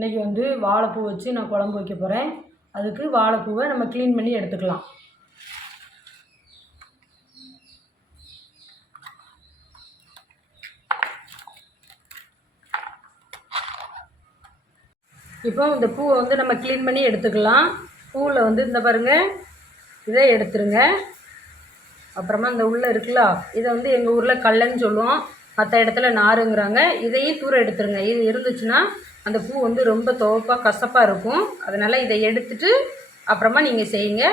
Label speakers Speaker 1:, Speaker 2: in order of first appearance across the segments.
Speaker 1: இன்றைக்கி வந்து வாழைப்பூ வச்சு நான் குழம்பு வைக்க போகிறேன் அதுக்கு வாழைப்பூவை நம்ம க்ளீன் பண்ணி எடுத்துக்கலாம். இப்போ இந்த பூவை வந்து நம்ம க்ளீன் பண்ணி எடுத்துக்கலாம். பூவில் வந்து இந்த பாருங்கள் இதை எடுத்துருங்க. அப்புறமா இந்த உள்ளே இருக்குல்ல இதை வந்து எங்கள் ஊரில் கல்லன்னு சொல்லுவோம். மற்ற இடத்துல நாருங்கிறாங்க. இதையும் தூரம் எடுத்துருங்க. இது இருந்துச்சுன்னா அந்த பூ வந்து ரொம்ப துவப்பாக கசப்பாக இருக்கும். அதனால் இதை எடுத்துட்டு அப்புறமா நீங்கள் செய்யுங்க.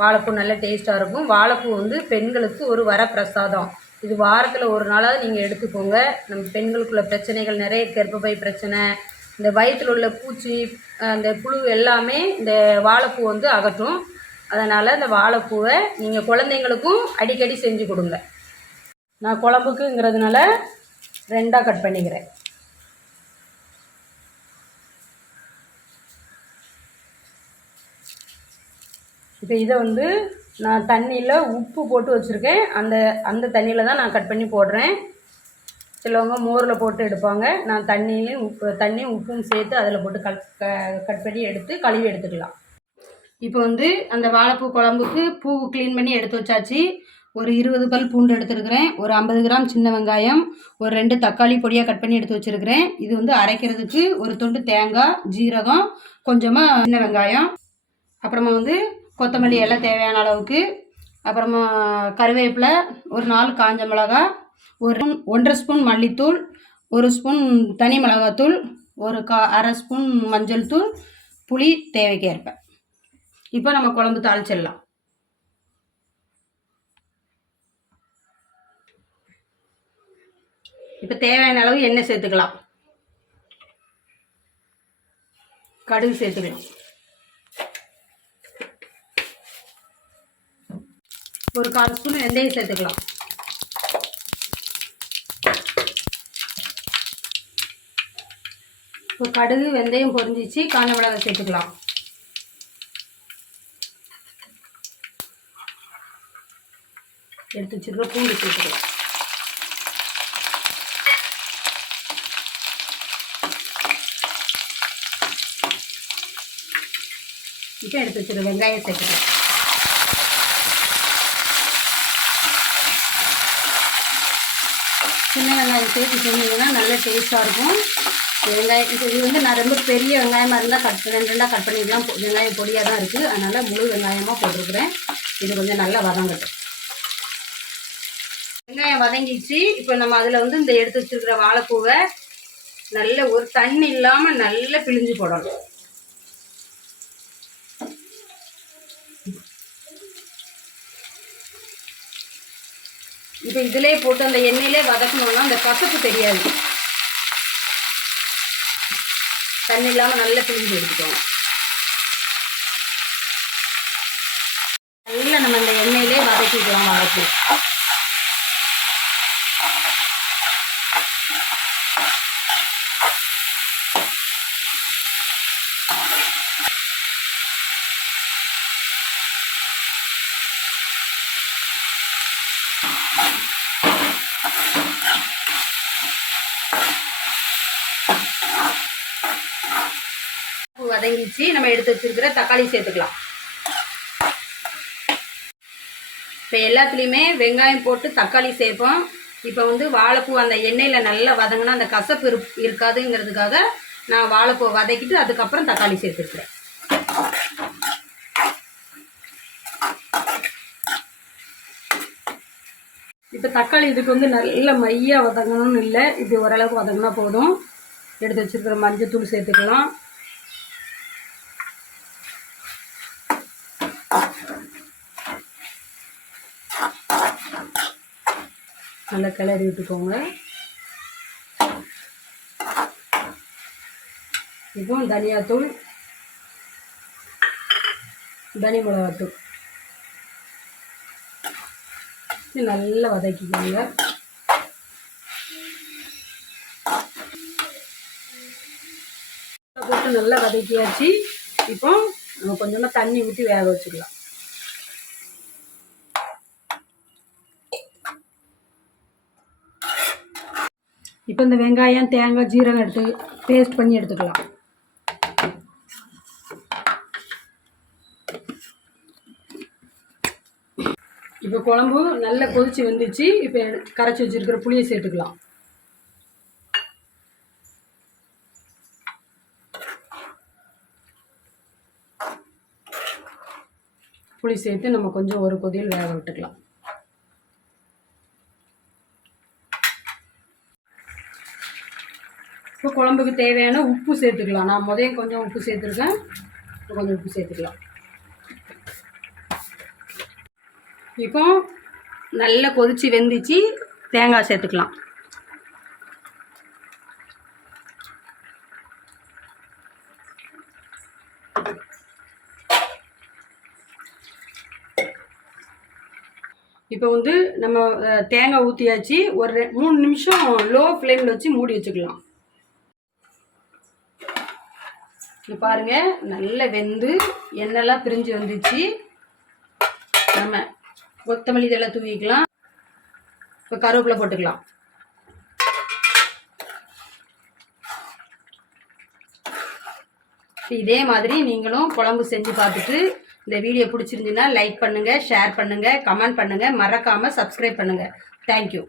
Speaker 1: வாழைப்பூ நல்ல டேஸ்ட்டாக இருக்கும். வாழைப்பூ வந்து பெண்களுக்கு ஒரு வரப்பிரசாதம். இது வாரத்தில் ஒரு நாளாவது நீங்கள் எடுத்துக்கோங்க. நம்ம பெண்களுக்குள்ள பிரச்சனைகள் நிறைய கர்ப்பப்பை பிரச்சனை இந்த வயிற்றில் உள்ள பூச்சி அந்த புழு எல்லாமே இந்த வாழைப்பூ வந்து அகற்றும். அதனால் இந்த வாழைப்பூவை நீங்கள் குழந்தைங்களுக்கும் அடிக்கடி செஞ்சு கொடுங்க. நான் குழம்புக்குங்கிறதுனால ரெண்டாக கட் பண்ணிக்கிறேன். இப்போ இதை வந்து நான் தண்ணியில் உப்பு போட்டு வச்சுருக்கேன். அந்த அந்த தண்ணியில் தான் நான் கட் பண்ணி போடுறேன். சிலவங்க மோரில் போட்டு எடுப்பாங்க. நான் தண்ணியும் உப்பு தண்ணியும் உப்பும் சேர்த்து அதில் போட்டு கட் கட் பண்ணி எடுத்து கழுவி எடுத்துக்கலாம். இப்போ வந்து அந்த வாழைப்பூ குழம்புக்கு பூ க்ளீன் பண்ணி எடுத்து வச்சாச்சு. ஒரு இருபது பல் பூண்டு எடுத்துருக்கிறேன். ஒரு ஐம்பது கிராம் சின்ன வெங்காயம் ஒரு ரெண்டு தக்காளி பொடியாக கட் பண்ணி எடுத்து வச்சுருக்கிறேன். இது வந்து அரைக்கிறதுக்கு ஒரு துண்டு தேங்காய் ஜீரகம் கொஞ்சமாக சின்ன வெங்காயம் அப்புறமா வந்து கொத்தமல்லி எல்லாம் தேவையான அளவுக்கு அப்புறமா கருவேப்பிலை ஒரு நாலு காஞ்ச மிளகாய் ஒரு ஒன்றரை ஸ்பூன் மல்லித்தூள் ஒரு ஸ்பூன் தனி மிளகாத்தூள் ஒரு கா அரை ஸ்பூன் மஞ்சள் தூள் புளி தேவைக்கேற்ப. இப்போ நம்ம குழம்பு தாளிச்சிடலாம். இப்போ தேவையான அளவு எண்ணெய் சேர்த்துக்கலாம். கடுகு சேர்த்துக்கலாம். ஒரு கால் ஸ்பூன் வெந்தயம் சேர்த்துக்கலாம். இப்போ கடுகு வெந்தயம் பொரிஞ்சிச்சு காஞ்ச மிளகாய் சேர்த்துக்கலாம். எடுத்து வச்சுருக்க பூண்டு சேர்த்துக்கலாம். இப்போ எடுத்து வச்சுருக்க வெங்காயம் சேர்த்துக்கலாம். சின்ன வெங்காயம் சேர்த்து செஞ்சீங்கன்னா நல்ல டேஸ்ட்டாக இருக்கும். வெங்காயம் இது இது வந்து நான் ரொம்ப பெரிய வெங்காயமாக இருந்தால் கட் ரெண்டு ரெண்டாக கட் பண்ணிக்கலாம். வெங்காயம் பொடியாக தான் இருக்குது அதனால் முழு வெங்காயமாக போட்டிருக்கிறேன். இது கொஞ்சம் நல்லா வதங்கட்டும். வெங்காயம் வதங்கிச்சு இப்போ நம்ம அதில் வந்து இந்த எடுத்து வச்சுருக்கிற வாழைப்பூவை நல்ல ஒரு தண்ணி இல்லாமல் நல்லா பிழிஞ்சு போடணும். இப்போ இதிலே போட்டு அந்த எண்ணெயிலே வதக்கணும்னா அந்த கசப்பு தெரியாது. தண்ணி இல்லாமல் நல்லா பிழிஞ்சு எடுத்துக்கோங்க. நல்லா நம்ம அந்த எண்ணெயிலே வதக்கிக்கலாம் வதக்கி பூ வதங்கிச்சு நம்ம எடுத்து வச்சுருக்கிற தக்காளி சேர்த்துக்கலாம். இப்போ எல்லாத்துலேயுமே வெங்காயம் போட்டு தக்காளி சேர்ப்போம். இப்போ வந்து வாழைப்பூ அந்த எண்ணெயில் நல்லா வதங்கினா அந்த கசப்பு இரு இருக்காதுங்கிறதுக்காக நான் வாழைப்பூ வதக்கிட்டு அதுக்கப்புறம் தக்காளி சேர்த்துருக்குறேன். இப்போ தக்காளி இதுக்கு வந்து நல்ல மையாக வதங்கணும்னு இல்லை. இது ஓரளவுக்கு வதங்கினா போதும். எடுத்து வச்சிருக்கிற மஞ்சத்தூள் சேர்த்துக்கலாம். நல்லா கிளறி விட்டுக்கோங்க. இப்போ தனியாத்தூள் தனி மிளகாத்தூள். நல்லா வதக்கிக்கோங்க. போட்டு நல்லா வதக்கியாச்சு. இப்போ நம்ம கொஞ்சமாக தண்ணி ஊற்றி வேக வச்சுக்கலாம். இப்போ இந்த வெங்காயம் தேங்காய் ஜீரகம் எடுத்து பேஸ்ட் பண்ணி எடுத்துக்கலாம். இப்போ குழம்பு நல்லா கொதிச்சு வந்துச்சு. இப்போ கரைச்சி வச்சுருக்கிற புளியை சேர்த்துக்கலாம். புளி சேர்த்து நம்ம கொஞ்சம் ஒரு கொதியில் வேக விட்டுக்கலாம். இப்போ குழம்புக்கு தேவையான உப்பு சேர்த்துக்கலாம். நான் முதல்ல கொஞ்சம் உப்பு சேர்த்துருக்கேன். இப்போ கொஞ்சம் உப்பு சேர்த்துக்கலாம். இப்போ நல்லா கொதிச்சு வெந்துச்சு. தேங்காய் சேர்த்துக்கலாம். இப்போ வந்து நம்ம தேங்காய் ஊற்றியாச்சு ஒரு ரெ- மூணு நிமிஷம் லோ ஃப்ளேமில் வச்சு மூடி வச்சுக்கலாம். இது பாருங்க நல்லா வெந்து எண்ணெய்லாம் பிரிஞ்சு வந்துச்சு. நம்ம கொத்தமல்லி இதெல்லாம் தூவிக்கலாம். இப்போ கருவேப்பிலை போட்டுக்கலாம். இதே மாதிரி நீங்களும் குழம்பு செஞ்சு பார்த்துட்டு இந்த வீடியோ பிடிச்சிருந்துன்னா லைக் பண்ணுங்கள் ஷேர் பண்ணுங்கள் கமெண்ட் பண்ணுங்கள் மறக்காமல் சப்ஸ்கிரைப் பண்ணுங்கள் தேங்க்யூ